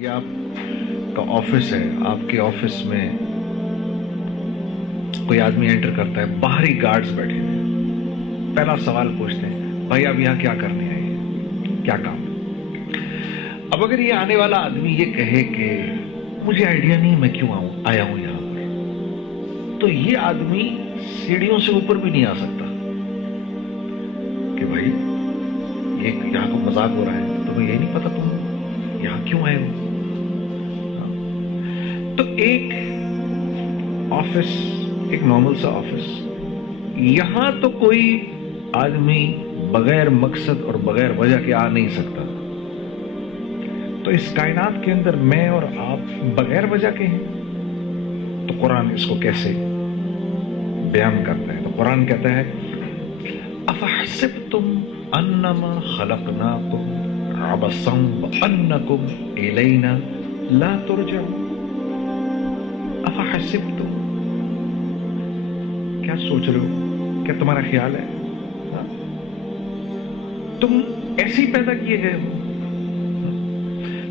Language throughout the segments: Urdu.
یہ آپ کا آفس ہے، آپ کے آفس میں کوئی آدمی انٹر کرتا ہے، باہری گارڈز بیٹھے ہیں، پہلا سوال پوچھتے ہیں بھائی آپ یہاں کیا کرنے آئے ہیں، کیا کام ہے؟ اب اگر یہ آنے والا آدمی یہ کہے کہ مجھے آئیڈیا نہیں میں کیوں آیا ہوں یہاں پر، تو یہ آدمی سیڑھیوں سے اوپر بھی نہیں آ سکتا کہ بھائی یہ یہاں کو مذاق ہو رہا ہے، تمہیں یہ نہیں پتا تم یہاں کیوں آئے ہو؟ تو ایک آفس، ایک نارمل سا آفس، یہاں تو کوئی آدمی بغیر مقصد اور بغیر وجہ کے آ نہیں سکتا، تو اس کائنات کے اندر میں اور آپ بغیر وجہ کے ہیں، تو قرآن اس کو کیسے بیان کرتا ہے؟ تو قرآن کہتا ہے افحسبتم انما خلقناکم عبثا وانکم الینا لا ترجعون۔ افحسبتم، کیا سوچ رہے ہو؟ کیا تمہارا خیال ہے تم ایسے ہی پیدا کیے گئے ہو؟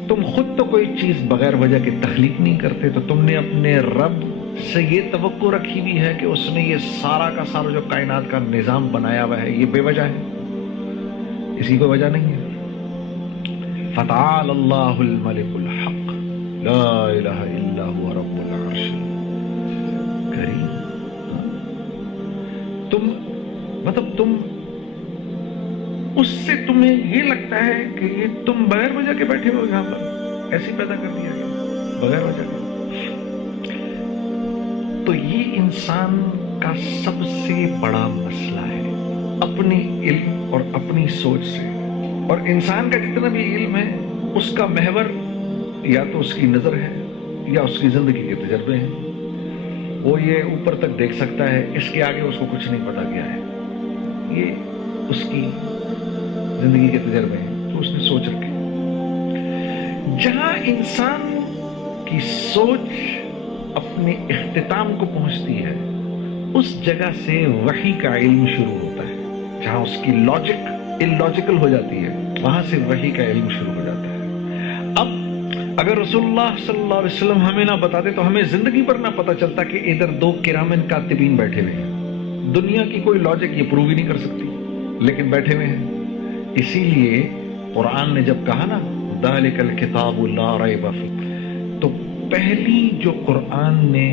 تم خود تو کوئی چیز بغیر وجہ کے تخلیق نہیں کرتے، تو تم نے اپنے رب سے یہ توقع رکھی ہوئی ہے کہ اس نے یہ سارا کا سارا جو کائنات کا نظام بنایا ہوا ہے یہ بے وجہ ہے، اسی کو وجہ نہیں ہے۔ فتعال اللہ الملک الحق لا الہ الا هو رب العرش الکریم۔ تم اس سے تمہیں یہ لگتا ہے کہ یہ تم بغیر وجہ کے بیٹھے ہو یہاں پر، ایسے پیدا کر دیا گیا بغیر وجہ کے۔ تو یہ انسان کا سب سے بڑا مسئلہ ہے، اپنی علم اور اپنی سوچ سے، اور انسان کا جتنا بھی علم ہے اس کا محور یا تو اس کی نظر ہے یا اس کی زندگی کے تجربے ہیں۔ وہ یہ اوپر تک دیکھ سکتا ہے، اس کے آگے اس کو کچھ نہیں پتا کیا ہے، یہ اس کی زندگی کے تجربے ہیں تو اس نے سوچ رکھے۔ جہاں انسان کی سوچ اپنے اختتام کو پہنچتی ہے اس جگہ سے وحی کا علم شروع ہوتا ہے، جہاں اس کی لاجک اللاجیکل ہو جاتی ہے وہاں سے وحی کا علم شروع ہو جاتا ہے۔ اب اگر رسول اللہ صلی اللہ علیہ وسلم ہمیں نہ بتاتے تو ہمیں زندگی پر نہ پتا چلتا کہ ادھر دو کرامن کاتبین بیٹھے ہوئے ہیں، دنیا کی کوئی لاجک یہ پروو ہی نہیں کر سکتی لیکن بیٹھے ہوئے ہیں۔ اسی لیے قرآن نے جب کہا نا ذالک الکتاب لا ریب فیہ، تو پہلی جو قرآن نے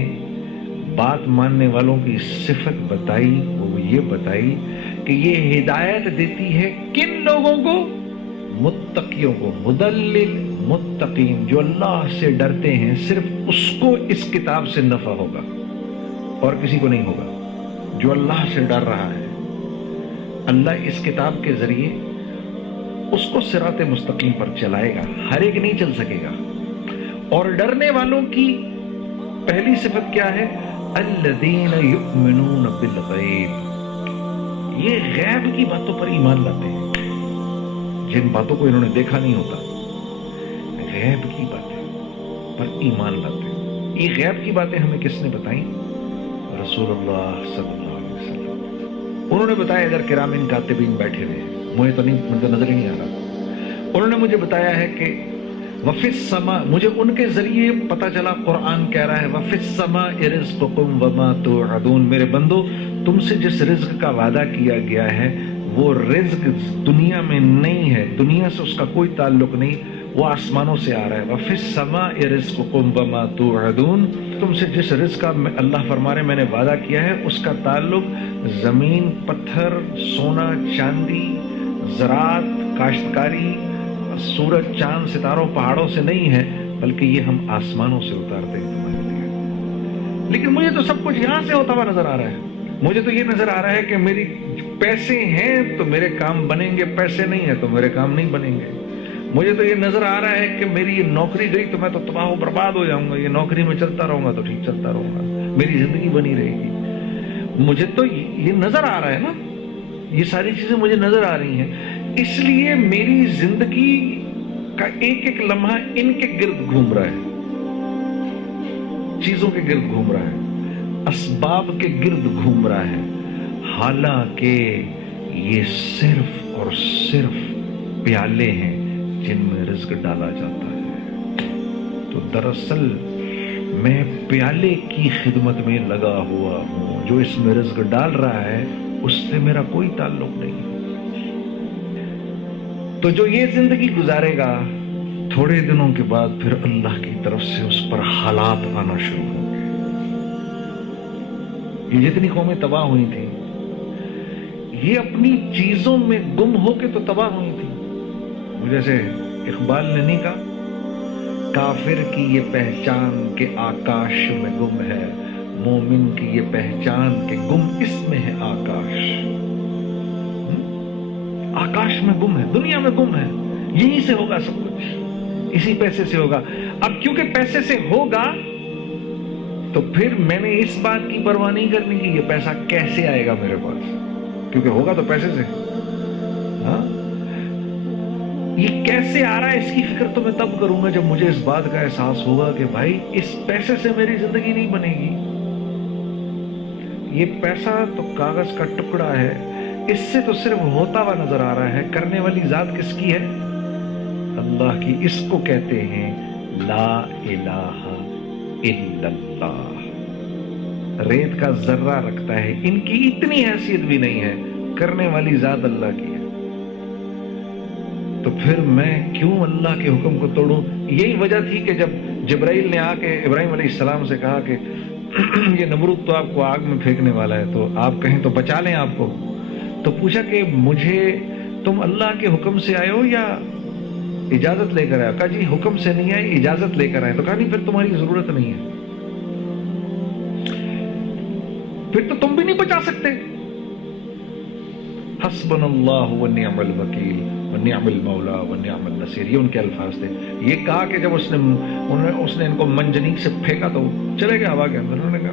بات ماننے والوں کی صفت بتائی وہ یہ بتائی کہ یہ ہدایت دیتی ہے کن لوگوں کو؟ متقیوں کو، مدلل متقین، جو اللہ سے ڈرتے ہیں، صرف اس کو اس کتاب سے نفع ہوگا اور کسی کو نہیں ہوگا۔ جو اللہ سے ڈر رہا ہے اللہ اس کتاب کے ذریعے اس کو صراط مستقیم پر چلائے گا، ہر ایک نہیں چل سکے گا۔ اور ڈرنے والوں کی پہلی صفت کیا ہے؟ الذین یؤمنون بالغیب، یہ غیب کی باتوں پر ایمان لاتے ہیں، جن باتوں کو انہوں نے دیکھا نہیں ہوتا، غیب کی باتیں پر ایمان لاتے ہیں۔ یہ غیب کی باتیں ہمیں کس نے بتائیں؟ رسول اللہ صلی اللہ علیہ وسلم۔ انہوں نے بتایا ادھر کرامین کاتبین بیٹھے ہوئے ہیں، مجھے تو نظر ہی نہیں آ رہا۔ انہوں نے مجھے بتایا ہے کہ وفی السماء، مجھے ان کے ذریعے پتا چلا قرآن کہہ رہا ہے وفی السماء رزقکم وما توعدون، میرے بندو تم سے جس رزق کا وعدہ کیا گیا ہے وہ رزق دنیا میں نہیں ہے، دنیا سے اس کا کوئی تعلق نہیں، وہ آسمانوں سے آ رہا ہے۔ وفی السماء رزقکم وما توعدون، تم سے جس رزق کا اللہ فرما رہے میں نے وعدہ کیا ہے اس کا تعلق زمین، پتھر، سونا، چاندی، زراعت، کاشتکاری، سورج، چاند، ستاروں، پہاڑوں سے نہیں ہے، بلکہ یہ ہم آسمانوں سے اتارتے ہیں تمہارے لیے۔ لیکن مجھے تو سب کچھ یہاں سے ہوتا ہوا نظر آ رہا ہے، مجھے تو یہ نظر آ رہا ہے کہ میری پیسے ہیں تو میرے کام بنیں گے، پیسے نہیں ہیں تو میرے کام نہیں بنیں گے۔ مجھے تو یہ نظر آ رہا ہے کہ میری یہ نوکری گئی تو میں تو تباہ و برباد ہو جاؤں گا، یہ نوکری میں چلتا رہوں گا تو ٹھیک چلتا رہوں گا، میری زندگی بنی رہے گی۔ مجھے تو یہ نظر آ رہا ہے نا، یہ ساری چیزیں مجھے نظر آ رہی ہیں، اس لیے میری زندگی کا ایک ایک لمحہ ان کے گرد گھوم رہا ہے، چیزوں کے گرد گھوم رہا ہے، اسباب کے گرد گھوم رہا ہے، حالانکہ یہ صرف اور صرف پیالے ہیں جن میں رزق ڈالا جاتا ہے۔ تو دراصل میں پیالے کی خدمت میں لگا ہوا ہوں، جو اس میں رزق ڈال رہا ہے اس سے میرا کوئی تعلق نہیں۔ تو جو یہ زندگی گزارے گا، تھوڑے دنوں کے بعد پھر اللہ کی طرف سے اس پر حالات آنا شروع ہوں گے۔ یہ جتنی قومیں تباہ ہوئی تھیں، یہ اپنی چیزوں میں گم ہو کے تو تباہ ہوئی تھیں۔ جیسے اقبال نے نہیں کہا، کافر کی یہ پہچان کہ آکاش میں گم ہے، مومن کی یہ پہچان کہ گم اس میں ہے آکاش۔ آکاش میں گم ہے، دنیا میں گم ہے، یہیں سے ہوگا سب کچھ، اسی پیسے سے ہوگا۔ اب کیونکہ پیسے سے ہوگا تو پھر میں نے اس بات کی پرواہ نہیں کرنی کہ یہ پیسہ کیسے آئے گا میرے پاس، کیونکہ ہوگا تو پیسے سے۔ ہاں، یہ کیسے آ رہا ہے اس کی فکر تو میں تب کروں گا جب مجھے اس بات کا احساس ہوگا کہ بھائی اس پیسے سے میری زندگی نہیں بنے گی۔ یہ پیسہ تو کاغذ کا ٹکڑا ہے، اس سے تو صرف ہوتا ہوا نظر آ رہا ہے، کرنے والی ذات کس کی ہے؟ اللہ کی۔ اس کو کہتے ہیں لا الہ الا اللہ۔ ریت کا ذرہ رکھتا ہے، ان کی اتنی حیثیت بھی نہیں ہے، کرنے والی ذات اللہ کی ہے۔ تو پھر میں کیوں اللہ کے حکم کو توڑوں؟ یہی وجہ تھی کہ جب جبرائیل نے آ کے ابراہیم علیہ السلام سے کہا کہ یہ نمرود تو آپ کو آگ میں پھینکنے والا ہے، تو آپ کہیں تو بچا لیں آپ کو۔ تو پوچھا کہ مجھے تم اللہ کے حکم سے آئے ہو یا اجازت لے کر آئے ہو؟ کہا جی حکم سے نہیں آئے، اجازت لے کر آئے۔ تو کہا نہیں، پھر تمہاری ضرورت نہیں ہے، پھر تو تم بھی نہیں بچا سکتے۔ حسبنا اللہ ونعم الوکیل ونعم المولا ونعم النصیر، یہ ان کے الفاظ تھے۔ یہ کہا کہ جب اس نے ان کو منجنیق سے پھینکا تو چلے گئے ہوا کے اندر۔ انہوں نے کہا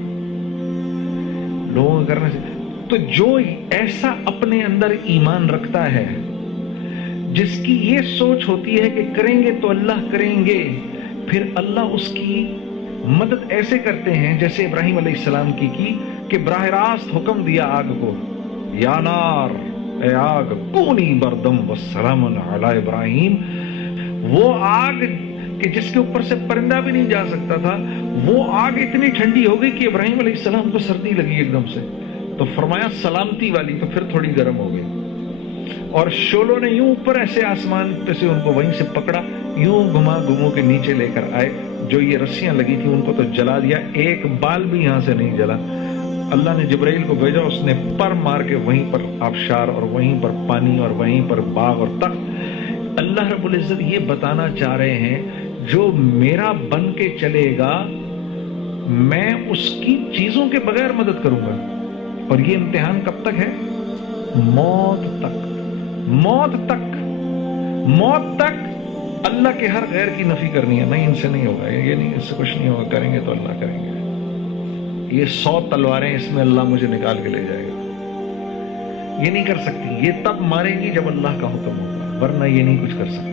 لوگوں کو کرنے سے، تو جو ایسا اپنے اندر ایمان رکھتا ہے، جس کی یہ سوچ ہوتی ہے کہ کریں گے تو اللہ کریں گے، پھر اللہ اس کی مدد ایسے کرتے ہیں جیسے ابراہیم علیہ السلام کی کہ براہ راست حکم دیا آگ کو، یا نار، اے آگ کونی بردم والسلام علی ابراہیم۔ وہ آگ کہ جس کے اوپر سے پرندہ بھی نہیں جا سکتا تھا، وہ آگ اتنی ٹھنڈی ہو گئی کہ ابراہیم علیہ السلام کو سردی لگی ایک دم سے، تو فرمایا سلامتی والی، تو پھر تھوڑی گرم ہو گئی۔ اور شولوں نے یوں اوپر ایسے آسمان پہ سے ان کو وہیں سے پکڑا، یوں گھما گھمو کے نیچے لے کر آئے۔ جو یہ رسیاں لگی تھی ان کو تو جلا دیا، ایک بال بھی یہاں سے نہیں جلا۔ اللہ نے جبرائیل کو بھیجا، اس نے پر مار کے وہیں پر آبشار اور وہیں پر پانی اور وہیں پر باغ اور تخت۔ اللہ رب العزت یہ بتانا چاہ رہے ہیں جو میرا بن کے چلے گا میں اس کی چیزوں کے بغیر مدد کروں گا۔ اور یہ امتحان کب تک ہے؟ موت تک۔ موت تک، موت تک اللہ کے ہر غیر کی نفی کرنی ہے۔ نہیں، ان سے نہیں ہوگا، یہ نہیں، اس سے کچھ نہیں ہوگا، کریں گے تو اللہ کریں گے۔ یہ 100 تلواریں اس میں اللہ مجھے نکال کے لے جائے گا، یہ نہیں کر سکتی۔ یہ تب مارے گی جب اللہ کا حکم ہوگا، ورنہ یہ نہیں کچھ کر سکتی۔